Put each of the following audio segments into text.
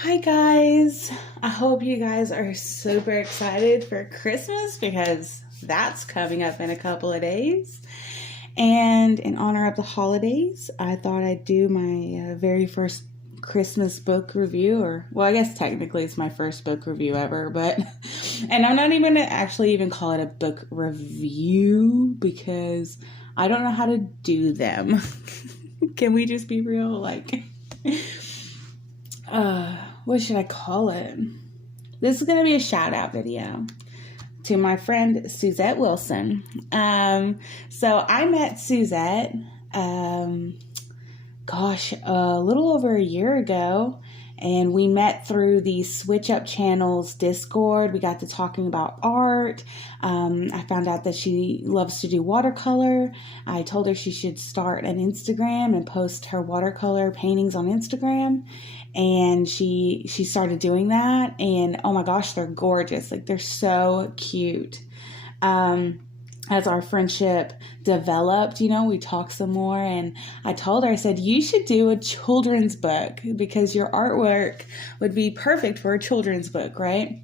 Hi guys, I hope you guys are super excited for Christmas because that's coming up in a couple of days. And in honor of the holidays, I thought I'd do my very first Christmas book review, or well, I guess technically it's my first book review ever, but and I'm not even gonna actually even call it a book review because I don't know how to do them. Can we just be real? What should I call it? This is going to be a shout out video to my friend Suzette Wilson. So I met Suzette, a little over a year ago, and we met through the Switch Up Channel's Discord. We got to talking about art. I found out that she loves to do watercolor. I told her she should start an Instagram and post her watercolor paintings on Instagram. And she started doing that. And oh my gosh, they're gorgeous. Like, they're so cute. As our friendship developed, we talked some more, and I told her, I said, you should do a children's book because your artwork would be perfect for a children's book, right?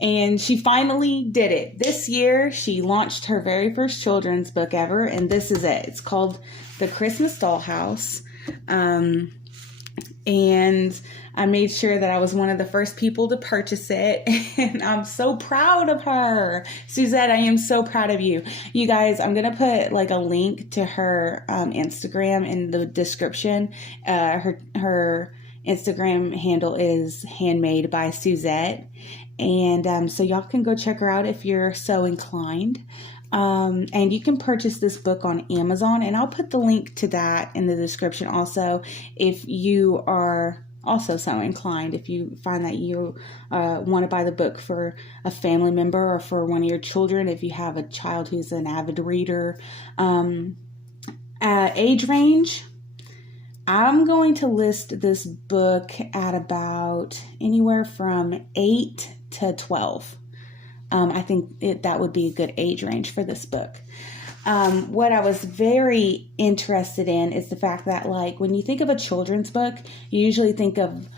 And she finally did it. This year, she launched her very first children's book ever, and this is it. It's called The Christmas Dollhouse. And I made sure that I was one of the first people to purchase it. And I'm so proud of her. Suzette, I am so proud of you. You guys, I'm going to put a link to her Instagram in the description. Her Instagram handle is Handmade by Suzette. And so y'all can go check her out if you're so inclined. And you can purchase this book on Amazon, and I'll put the link to that in the description also if you are also so inclined, if you find that you want to buy the book for a family member or for one of your children, if you have a child who's an avid reader. Age range, I'm going to list this book at about anywhere from 8 to 12. I think that would be a good age range for this book. What I was very interested in is the fact that, when you think of a children's book, you usually think of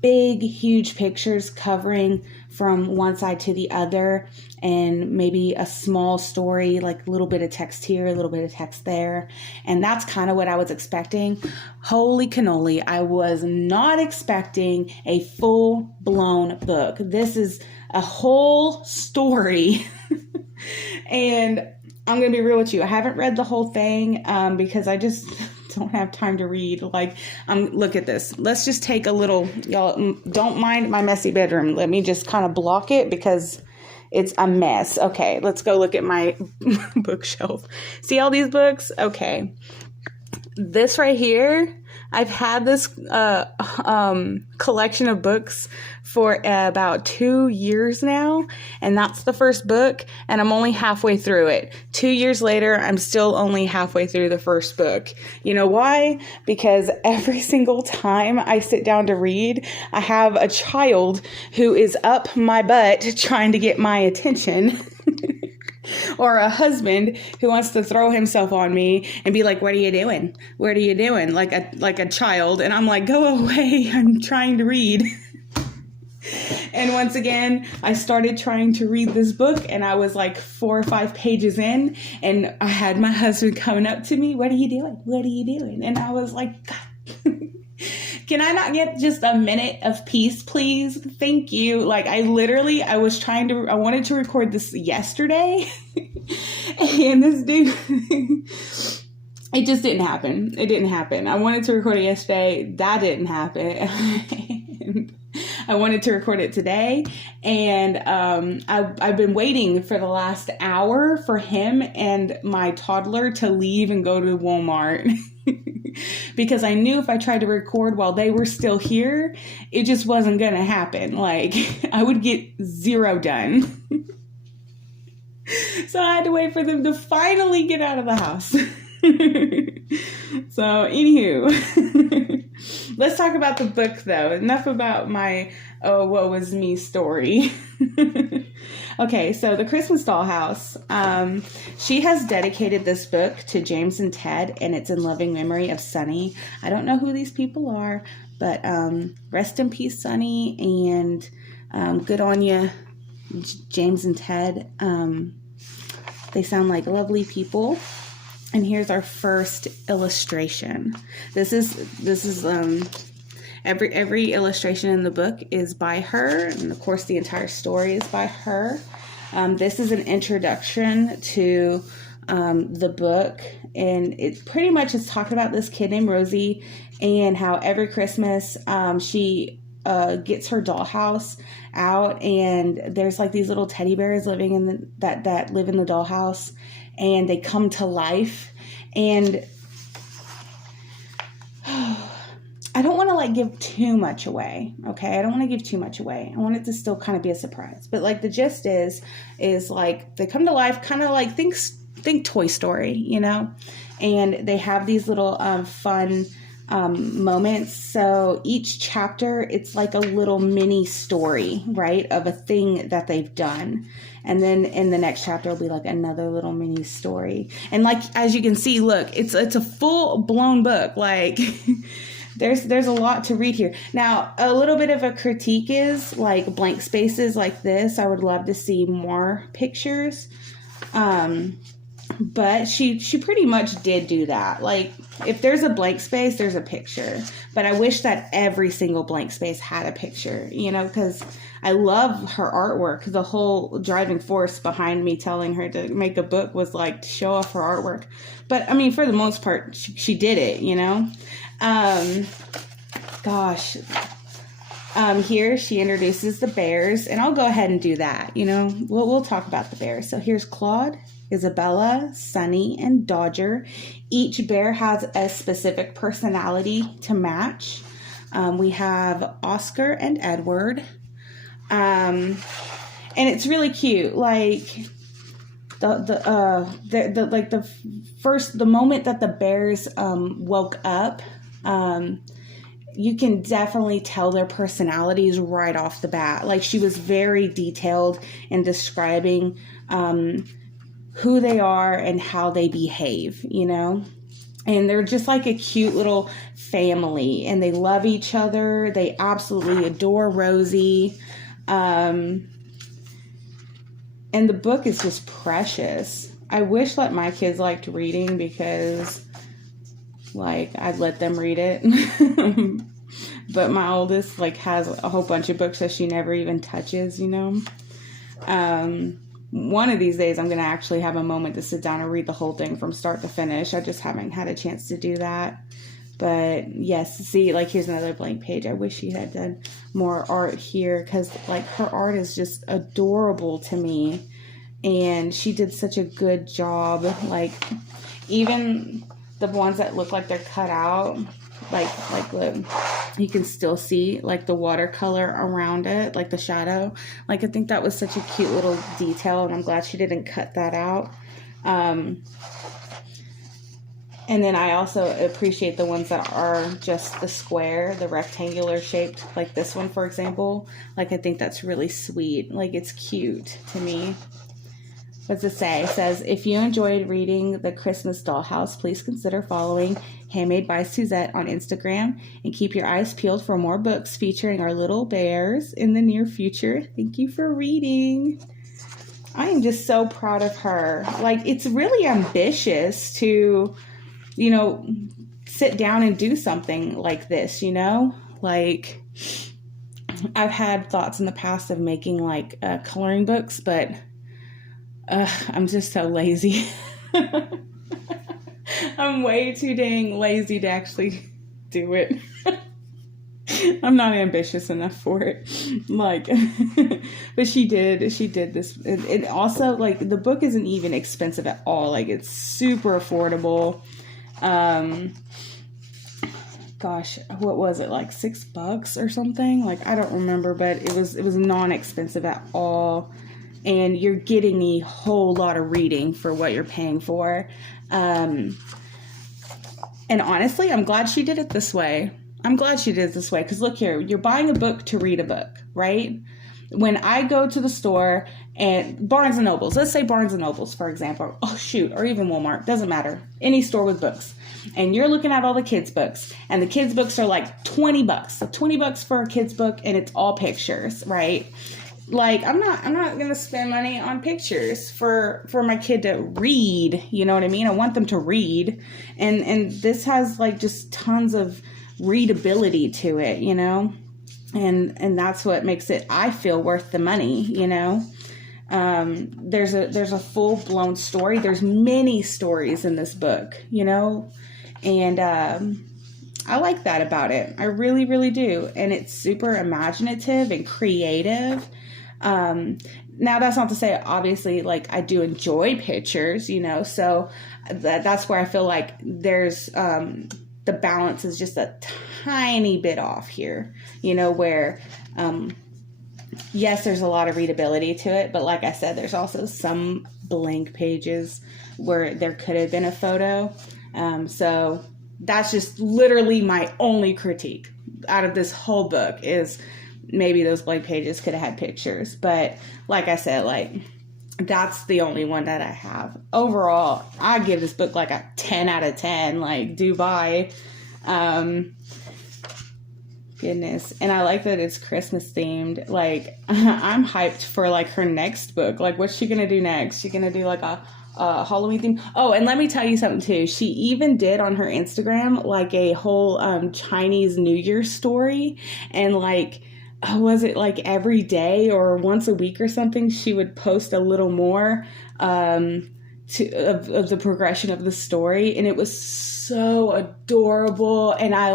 big, huge pictures covering from one side to the other, and maybe a small story, like a little bit of text here, a little bit of text there. And that's kind of what I was expecting. Holy cannoli, I was not expecting a full-blown book. This is a whole story. And I'm going to be real with you. I haven't read the whole thing because I just don't have time to read. Look at this. Let's just take a little, y'all don't mind my messy bedroom. Let me just kind of block it because it's a mess. Okay, let's go look at my bookshelf. See all these books? Okay. This right here, I've had this collection of books for about 2 years now, and that's the first book, and I'm only halfway through it. 2 years later, I'm still only halfway through the first book. You know why? Because every single time I sit down to read, I have a child who is up my butt trying to get my attention. Or a husband who wants to throw himself on me and be like, what are you doing? What are you doing? Like a child. And I'm like, go away. I'm trying to read. And once again, I started trying to read this book, and I was 4 or 5 pages in, and I had my husband coming up to me. What are you doing? What are you doing? And I was like, God. Can I not get just a minute of peace, please? Thank you. I wanted to record this yesterday. And this dude, it just didn't happen. It didn't happen. I wanted to record it yesterday. That didn't happen. And I wanted to record it today. And I've been waiting for the last hour for him and my toddler to leave and go to Walmart. Because I knew if I tried to record while they were still here, it just wasn't going to happen. I would get zero done. So I had to wait for them to finally get out of the house. So, anywho, let's talk about the book, though. Enough about my woe was me story. Okay, so The Christmas Dollhouse. She has dedicated this book to James and Ted, and it's in loving memory of Sunny. I don't know who these people are, But rest in peace, Sonny, and good on you, James and Ted. They sound like lovely people. And here's our first illustration. This is every illustration in the book is by her, and of course the entire story is by her. This is an introduction to the book, and it pretty much is talking about this kid named Rosie and how every Christmas she gets her dollhouse out, and there's like these little teddy bears living in that live in the dollhouse, and they come to life. And I don't want to like give too much away. Okay. I don't want to give too much away. I want it to still kind of be a surprise, but like the gist is like they come to life, kind of like think Toy Story, you know, and they have these little fun moments. So each chapter, it's like a little mini story, right, of a thing that they've done. And then in the next chapter will be like another little mini story. And like, as you can see, look, it's a full blown book. Like there's a lot to read here. Now, a little bit of a critique is like blank spaces like this. I would love to see more pictures. But she pretty much did do that. Like, if there's a blank space, there's a picture. But I wish that every single blank space had a picture, you know, because I love her artwork. The whole driving force behind me telling her to make a book was like to show off her artwork. But I mean, for the most part, she did it, you know. Here she introduces the bears, and I'll go ahead and do that. You know, we'll talk about the bears. So here's Claude, Isabella, Sunny, and Dodger. Each bear has a specific personality to match. We have Oscar and Edward. And it's really cute. Like the moment that the bears woke up, you can definitely tell their personalities right off the bat. Like, she was very detailed in describing who they are and how they behave, you know? And they're just like a cute little family, and they love each other. They absolutely adore Rosie. And the book is just precious. I wish that my kids liked reading, because like I'd let them read it. But my oldest like has a whole bunch of books that she never even touches, you know. One of these days I'm going to actually have a moment to sit down and read the whole thing from start to finish. I just haven't had a chance to do that. But yes, see, like here's another blank page. I wish she had done more art here, because like her art is just adorable to me. And she did such a good job. Like, even the ones that look like they're cut out, like look, you can still see like the watercolor around it, like the shadow. Like, I think that was such a cute little detail, and I'm glad she didn't cut that out. And then I also appreciate the ones that are just the square, the rectangular shaped, like this one, for example. Like, I think that's really sweet. Like, it's cute to me. What's it say? It says, if you enjoyed reading The Christmas Dollhouse, please consider following Handmade by Suzette on Instagram, and keep your eyes peeled for more books featuring our little bears in the near future. Thank you for reading. I am just so proud of her. Like, it's really ambitious to, you know, sit down and do something like this, you know? Like, I've had thoughts in the past of making like coloring books, but I'm just so lazy. I'm way too dang lazy to actually do it. I'm not ambitious enough for it. Like, but she did this. It also, like, the book isn't even expensive at all. Like, it's super affordable. Gosh, what was it, like $6 or something? Like, I don't remember, but it was non-expensive at all. And you're getting a whole lot of reading for what you're paying for. And honestly, I'm glad she did it this way. I'm glad she did it this way. Because look here, you're buying a book to read a book, right? when I go to the store and Barnes and Nobles, let's say Barnes and Nobles, for example, or even Walmart, doesn't matter, any store with books, and you're looking at all the kids' books, and the kids' books are like $20, so $20 for a kid's book, and it's all pictures, right? Like, I'm not going to spend money on pictures for my kid to read, you know what I mean? I want them to read, and this has like just tons of readability to it, you know? And that's what makes it, I feel, worth the money, you know? There's a full-blown story. There's many stories in this book, you know? And I like that about it. I really, really do. And it's super imaginative and creative. Now that's not to say, obviously, like, I do enjoy pictures, you know, so that's where I feel like there's, the balance is just a tiny bit off here, you know, where, yes, there's a lot of readability to it, but like I said, there's also some blank pages where there could have been a photo. So that's just literally my only critique out of this whole book is maybe those blank pages could have had pictures. But like I said, like, that's the only one that I have. Overall, I give this book like a 10 out of 10, like, do buy. Goodness. And I like that it's Christmas themed. Like, I'm hyped for like her next book. Like, what's she gonna do next? She gonna do like a Halloween theme? Oh, and let me tell you something too. She even did on her Instagram like a whole Chinese New Year story, and like, was it like every day or once a week or something, she would post a little more of the progression of the story, and it was so adorable. And I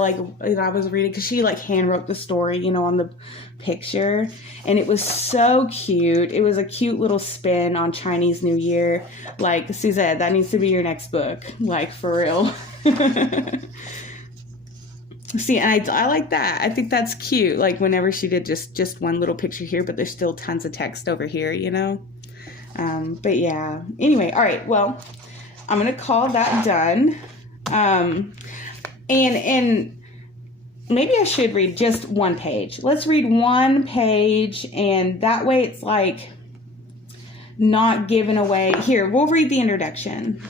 was reading, because she like hand wrote the story, you know, on the picture, and it was so cute. It was a cute little spin on Chinese New Year. Like, Suzette, that needs to be your next book, like, for real. See, and I like that. I think that's cute. Like, whenever she did just one little picture here, but there's still tons of text over here, you know? But yeah. Anyway, all right. Well, I'm going to call that done. And maybe I should read just one page. Let's read one page, and that way it's like not giving away. Here, we'll read the introduction.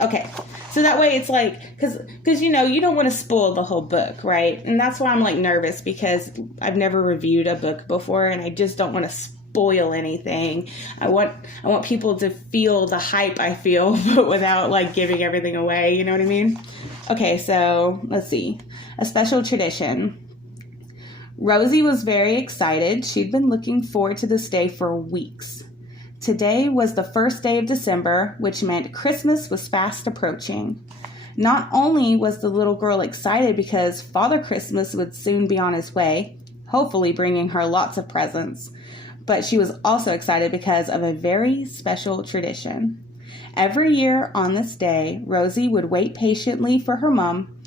Okay. So that way it's like, because, you know, you don't want to spoil the whole book, right? And that's why I'm like nervous, because I've never reviewed a book before, and I just don't want to spoil anything. I want people to feel the hype I feel, but without like giving everything away, you know what I mean? Okay, so let's see. A special tradition. Rosie was very excited. She'd been looking forward to this day for weeks. Today was the first day of December, which meant Christmas was fast approaching. Not only was the little girl excited because Father Christmas would soon be on his way, hopefully bringing her lots of presents, but she was also excited because of a very special tradition. Every year on this day, Rosie would wait patiently for her mom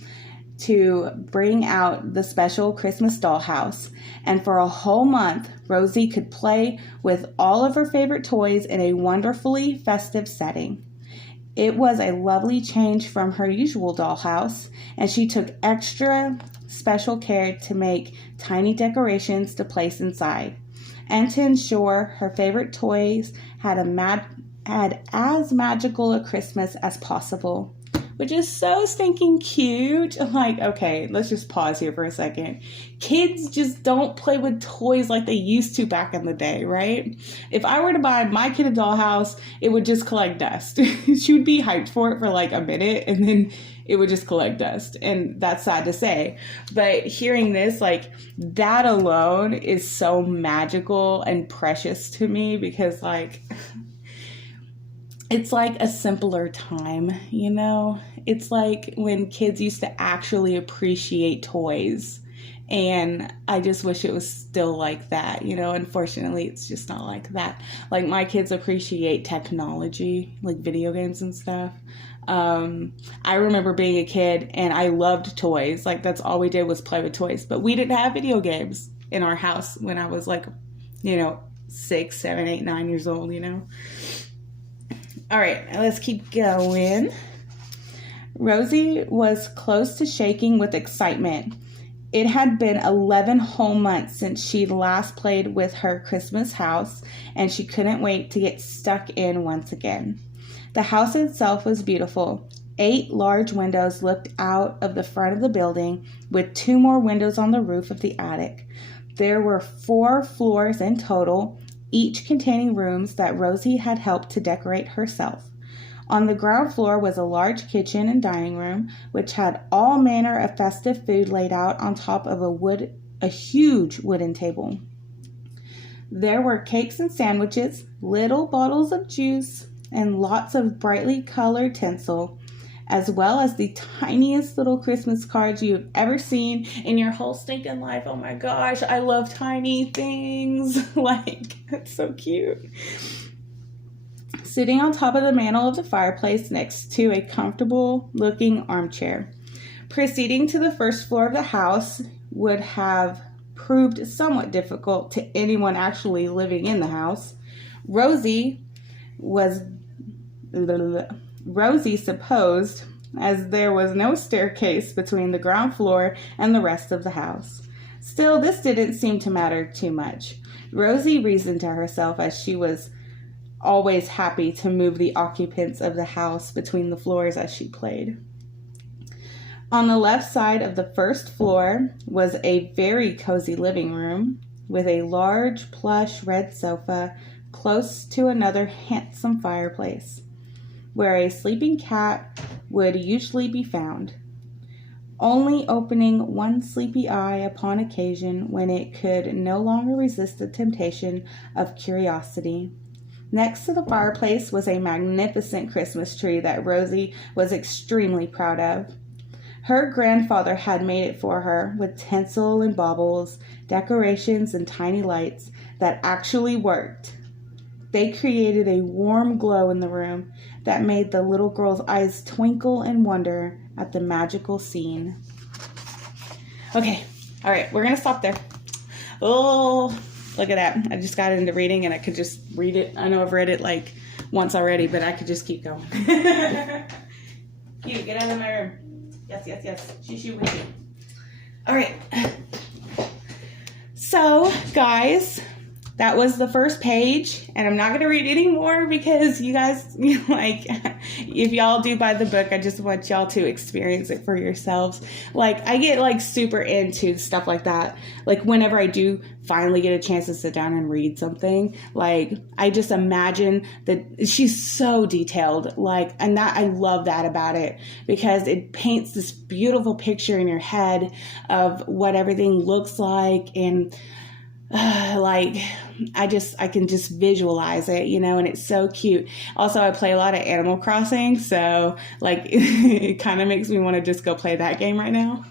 to bring out the special Christmas dollhouse, and for a whole month, Rosie could play with all of her favorite toys in a wonderfully festive setting. It was a lovely change from her usual dollhouse, and she took extra special care to make tiny decorations to place inside, and to ensure her favorite toys had as magical a Christmas as possible. Which is so stinking cute. I'm like, okay, let's just pause here for a second. Kids just don't play with toys like they used to back in the day, right? If I were to buy my kid a dollhouse, it would just collect dust. She would be hyped for it for like a minute, and then it would just collect dust. And that's sad to say. But hearing this, like, that alone is so magical and precious to me, because, like, it's like a simpler time, you know? It's like when kids used to actually appreciate toys. And I just wish it was still like that, you know? Unfortunately, it's just not like that. Like, my kids appreciate technology, like video games and stuff. I remember being a kid and I loved toys. Like, that's all we did was play with toys. But we didn't have video games in our house when I was like, you know, 6, 7, 8, 9 years old, you know? All right, let's keep going. Rosie was close to shaking with excitement. It had been 11 whole months since she'd last played with her Christmas house, and she couldn't wait to get stuck in once again. The house itself was beautiful. 8 large windows looked out of the front of the building, with 2 more windows on the roof of the attic. There were 4 floors in total, each containing rooms that Rosie had helped to decorate herself. On the ground floor was a large kitchen and dining room, which had all manner of festive food laid out on top of a huge wooden table. There were cakes and sandwiches, little bottles of juice, and lots of brightly colored tinsel, as well as the tiniest little Christmas cards you've ever seen in your whole stinking life. Oh my gosh, I love tiny things. Like, it's so cute. Sitting on top of the mantel of the fireplace next to a comfortable looking armchair. Proceeding to the first floor of the house would have proved somewhat difficult to anyone actually living in the house. Rosie supposed, as there was no staircase between the ground floor and the rest of the house. Still, this didn't seem to matter too much. Rosie reasoned to herself, as she was always happy to move the occupants of the house between the floors as she played. On the left side of the first floor was a very cozy living room with a large plush red sofa close to another handsome fireplace, where a sleeping cat would usually be found, only opening one sleepy eye upon occasion when it could no longer resist the temptation of curiosity. Next to the fireplace was a magnificent Christmas tree that Rosie was extremely proud of. Her grandfather had made it for her with tinsel and baubles, decorations, and tiny lights that actually worked. They created a warm glow in the room that made the little girl's eyes twinkle in wonder at the magical scene. Okay, all right, we're going to stop there. Oh, look at that. I just got into reading and I could just read it. I know I've read it like once already, but I could just keep going. Cute, get out of my room. Yes. Shoo, with you. All right. So, guys, that was the first page, and I'm not going to read any more because you guys, like, if y'all do buy the book, I just want y'all to experience it for yourselves. Like, I get, like, super into stuff like that. Like, whenever I do finally get a chance to sit down and read something, like, I just imagine that she's so detailed, like, and that, I love that about it because it paints this beautiful picture in your head of what everything looks like, and like, I can just visualize it, you know, and it's so cute. Also, I play a lot of Animal Crossing, so, like, it kind of makes me want to just go play that game right now.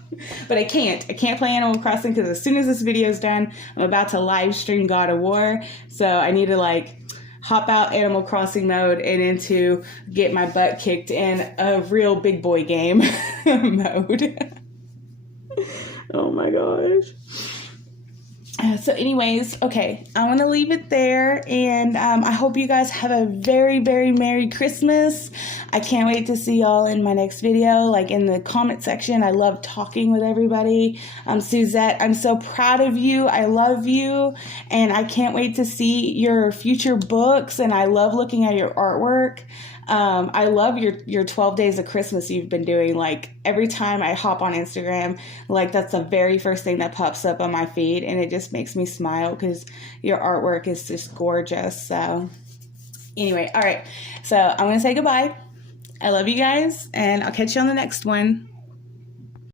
But I can't play Animal Crossing because as soon as this video is done, I'm about to live stream God of War, so I need to, like, hop out Animal Crossing mode and into get my butt kicked in a real big boy game mode. Oh my gosh. So anyways, okay, I want to leave it there, and I hope you guys have a very, very Merry Christmas. I can't wait to see y'all in my next video, like in the comment section. I love talking with everybody. Suzette, I'm so proud of you. I love you, and I can't wait to see your future books, and I love looking at your artwork. I love your 12 days of Christmas you've been doing. Like, every time I hop on Instagram, like, that's the very first thing that pops up on my feed, and it just makes me smile because your artwork is just gorgeous. So anyway, all right, so I'm gonna say goodbye. I love you guys, and I'll catch you on the next one.